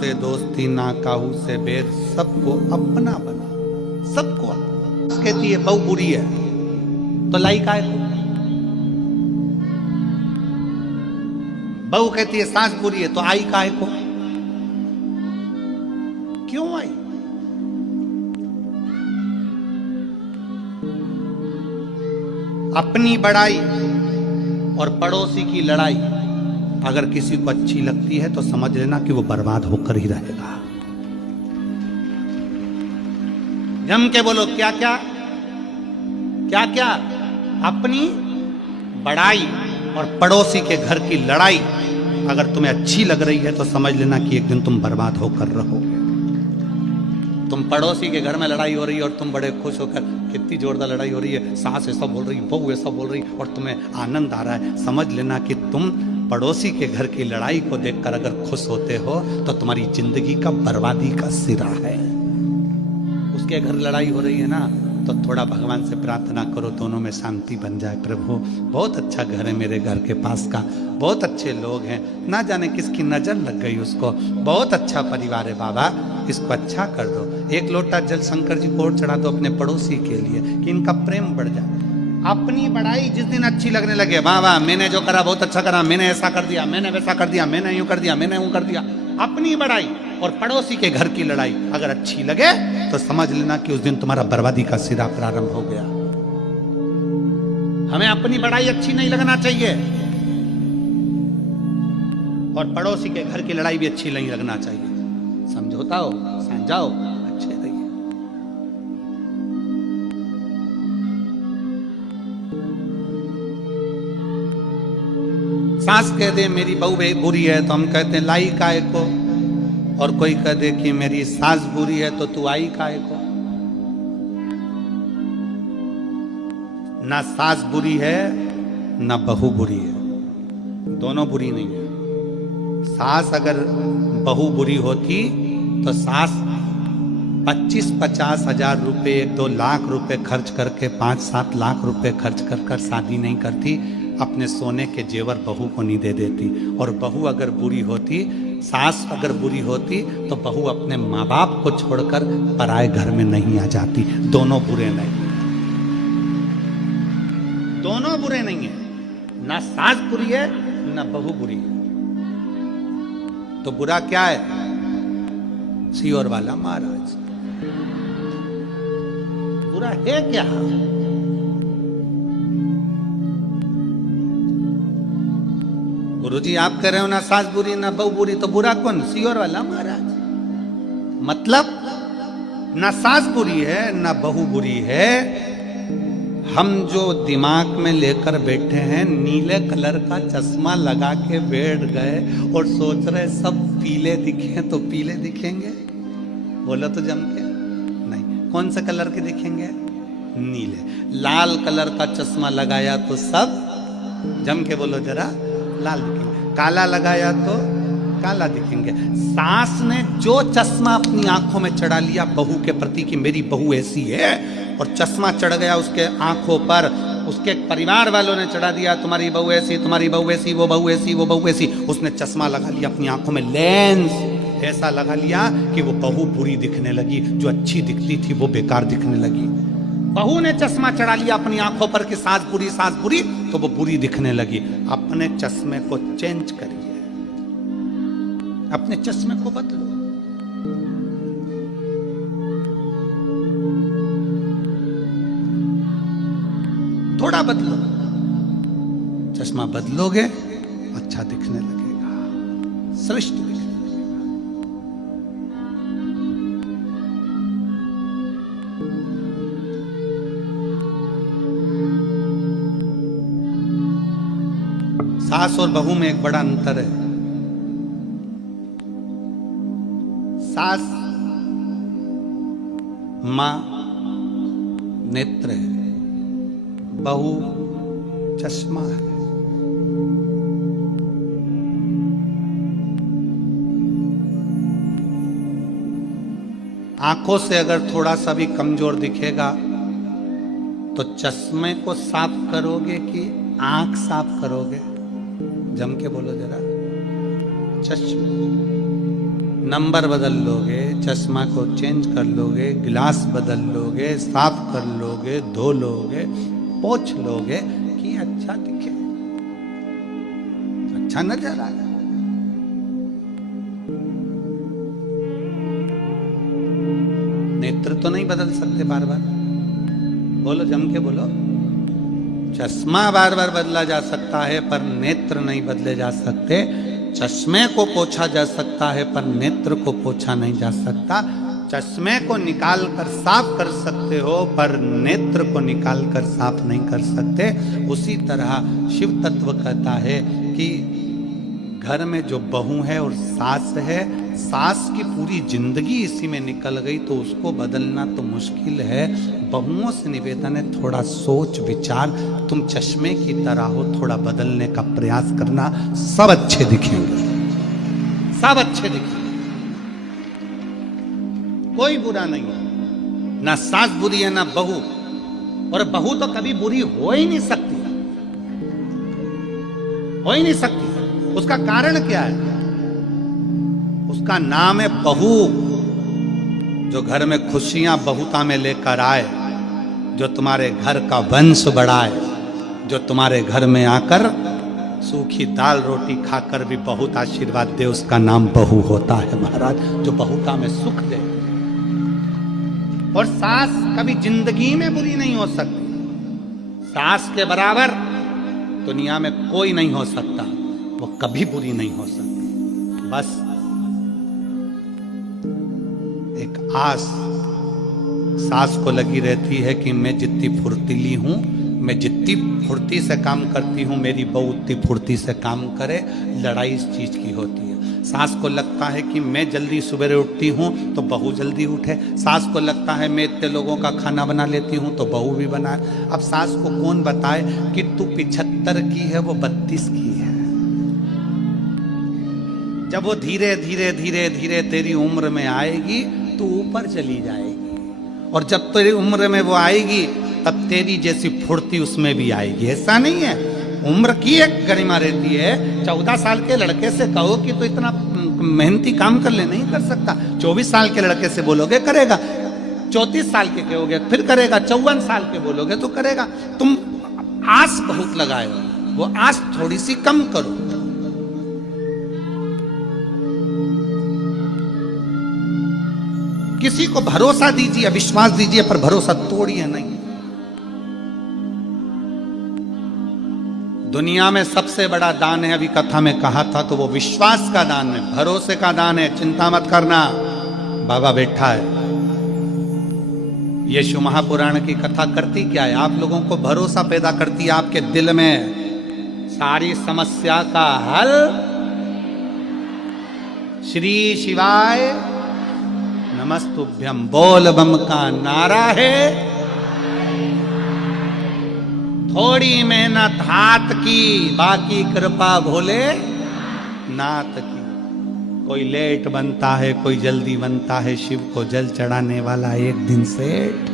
से दोस्ती ना काहू से बैर, सबको अपना बना, सबको अपना। कहती है बहू बुरी है तो लाई काय को, बहू कहती है सास बुरी है तो आई काय को, क्यों आई? अपनी बड़ाई और पड़ोसी की लड़ाई अगर किसी को अच्छी लगती है तो समझ लेना कि वो बर्बाद होकर ही रहेगा। जम के बोलो क्या क्या क्या क्या? अपनी बड़ाई और पड़ोसी के घर की लड़ाई अगर तुम्हें अच्छी लग रही है तो समझ लेना कि एक दिन तुम बर्बाद होकर रहोगे। तुम पड़ोसी के घर में लड़ाई हो रही है और तुम बड़े खुश होकर, कितनी जोरदार लड़ाई हो रही है, सास ऐसा बोल रही, बहू ऐसा बोल रही और तुम्हें आनंद आ रहा है, समझ लेना कि तुम पड़ोसी के घर की लड़ाई को देखकर अगर खुश होते हो तो तुम्हारी जिंदगी का बर्बादी का सिरा है। उसके घर लड़ाई हो रही है ना, तो थोड़ा भगवान से प्रार्थना करो दोनों में शांति बन जाए। प्रभु बहुत अच्छा घर है मेरे घर के पास का, बहुत अच्छे लोग हैं, ना जाने किसकी नजर लग गई उसको, बहुत अच्छा परिवार है बाबा, इसको अच्छा कर दो। एक लोटा जल शंकर जी को और चढ़ा दो अपने पड़ोसी के लिए कि इनका प्रेम बढ़ जाए। अपनी बड़ाई जिस दिन अच्छी लगने लगे, वाह वाह मैंने जो करा बहुत अच्छा करा, मैंने ऐसा कर दिया, मैंने वैसा कर दिया, मैंने यूं कर दिया, मैंने यूं कर दिया, अपनी बड़ाई और पड़ोसी के घर की लड़ाई अगर अच्छी लगे तो समझ लेना कि उस दिन तुम्हारा बर्बादी का सिरा प्रारंभ हो गया। हमें अपनी बड़ाई अच्छी नहीं लगना चाहिए और पड़ोसी के घर की लड़ाई भी अच्छी नहीं लगना चाहिए। समझौता हो, समझाओ, अच्छे रहिए। सास कह दे मेरी बहू बुरी है तो हम कहते हैं लाई काय को, और कोई कह दे कि मेरी सास बुरी है तो तू आई काय को। ना सास बुरी है ना बहू बुरी है, दोनों बुरी नहीं है। सास अगर बहू बुरी होती तो सास 25-50 हजार रुपए, 1-2 लाख रुपए खर्च करके 5-7 लाख रुपए खर्च कर शादी नहीं करती, अपने सोने के जेवर बहू को नहीं दे देती। और बहू अगर बुरी होती, सास अगर बुरी होती तो बहू अपने माँ बाप को छोड़कर पराए घर में नहीं आ जाती। दोनों बुरे नहीं, दोनों बुरे नहीं है। ना सास बुरी है ना बहू बुरी है, तो बुरा क्या है? सियोर वाला महाराज बुरा है क्या? गुरुजी आप कह रहे हो ना सास बुरी ना बहू बुरी, तो बुरा कौन? सियोर वाला महाराज। मतलब ना सास बुरी है ना बहू बुरी है, हम जो दिमाग में लेकर बैठे हैं नीले कलर का चश्मा लगा के बैठ गए और सोच रहे सब पीले दिखे तो पीले दिखेंगे, बोलो तो जम के नहीं। कौन से कलर के दिखेंगे? नीले। लाल कलर का चश्मा लगाया तो सब जम के बोलो जरा लाल दिखेंगे, काला लगाया तो काला दिखेंगे। सास ने जो चश्मा अपनी आंखों में चढ़ा लिया बहू के प्रति कि मेरी बहू ऐसी है, और चश्मा चढ़ गया उसके आंखों पर, उसके परिवार वालों ने चढ़ा दिया तुम्हारी बहू ऐसी, तुम्हारी बहू ऐसी, वो बहू ऐसी, वो बहू ऐसी, उसने चश्मा लगा लिया अपनी आंखों में, लेंस ऐसा लगा लिया कि वो बहू बुरी दिखने लगी, जो अच्छी दिखती थी वो बेकार दिखने लगी। बहू ने चश्मा चढ़ा लिया अपनी आंखों पर कि सास बुरी, तो वो बुरी दिखने लगी। अपने चश्मे को चेंज करिए, अपने चश्मे को बदलो। थोड़ा बदलो, चश्मा बदलोगे अच्छा दिखने लगेगा, श्रेष्ठ दिखने लगेगा। सास और बहू में एक बड़ा अंतर है। सास मां नेत्र है, बहू चश्मा है। आंखों से अगर थोड़ा सा भी कमजोर दिखेगा तो चश्मे को साफ करोगे कि आंख साफ करोगे? जम के बोलो जरा। चश्मे नंबर बदल लोगे, चश्मा को चेंज कर लोगे, गिलास बदल लोगे, साफ कर लोगे, धो लोगे, पोंछ लोगे कि अच्छा दिखे, अच्छा नजर आए। नेत्र तो नहीं बदल सकते बार बार, बोलो जम के बोलो। चश्मा बार बार बदला जा सकता है पर नेत्र नहीं बदले जा सकते। चश्मे को पोछा जा सकता है पर नेत्र को पोछा नहीं जा सकता। चश्मे को निकाल कर साफ कर सकते हो पर नेत्र को निकाल कर साफ नहीं कर सकते। उसी तरह शिव तत्व कहता है कि घर में जो बहू है और सास है, सास की पूरी जिंदगी इसी में निकल गई तो उसको बदलना तो मुश्किल है। बहुओं से निवेदन है, थोड़ा सोच विचार, तुम चश्मे की तरह हो, थोड़ा बदलने का प्रयास करना, सब अच्छे दिखेंगे, सब अच्छे दिखेंगे, कोई बुरा नहीं है। ना सास बुरी है ना बहू, और बहू तो कभी बुरी हो ही नहीं सकती, हो ही नहीं सकती। उसका कारण क्या है? उसका नाम है बहू। जो घर में खुशियां बहुता में लेकर आए, जो तुम्हारे घर का वंश बढ़ाए, जो तुम्हारे घर में आकर सूखी दाल रोटी खाकर भी बहुत आशीर्वाद दे, उसका नाम बहू होता है महाराज। जो बहुता में सुख दे। और सास कभी जिंदगी में बुरी नहीं हो सकती। सास के बराबर दुनिया में कोई नहीं हो सकता, वो कभी बुरी नहीं हो सकती। बस एक आस सास को लगी रहती है कि मैं जितनी फुर्तीली हूं, मैं जितनी फुर्ती से काम करती हूं, मेरी बहू उतनी फुर्ती से काम करे। लड़ाई इस चीज की होती है। सास को लगता है कि मैं जल्दी सवेरे उठती हूं तो बहू जल्दी उठे। सास को लगता है मैं इतने लोगों का खाना बना लेती हूं तो बहू भी बनाए। अब सास को कौन बताए कि तू 75 की है, वो 32 की है। जब वो धीरे धीरे धीरे धीरे तेरी उम्र में आएगी तो ऊपर चली जाएगी, और जब तेरी उम्र में वो आएगी तब तेरी जैसी फुर्ती उसमें भी आएगी। ऐसा नहीं है, उम्र की एक गरिमा रहती है। 14 साल के लड़के से कहो कि तो इतना मेहनती काम कर ले, नहीं कर सकता। 24 साल के लड़के से बोलोगे करेगा, 34 साल के कहोगे फिर करेगा, 54 साल के बोलोगे तो करेगा। तुम आस बहुत लगाए हो, वो आस थोड़ी सी कम करो। किसी को भरोसा दीजिए, विश्वास दीजिए, पर भरोसा तोड़िए नहीं। दुनिया में सबसे बड़ा दान है, अभी कथा में कहा था, तो वो विश्वास का दान है, भरोसे का दान है। चिंता मत करना, बाबा बैठा है। यीशु महापुराण की कथा करती क्या है? आप लोगों को भरोसा पैदा करती है आपके दिल में। सारी समस्या का हल श्री शिवाय नमस्तुभ्यम बोल बम का नारा है। थोड़ी मेहनत हाथ की, बाकी कृपा भोले नाथ की। कोई लेट बनता है, कोई जल्दी बनता है। शिव को जल चढ़ाने वाला एक दिन सेठ।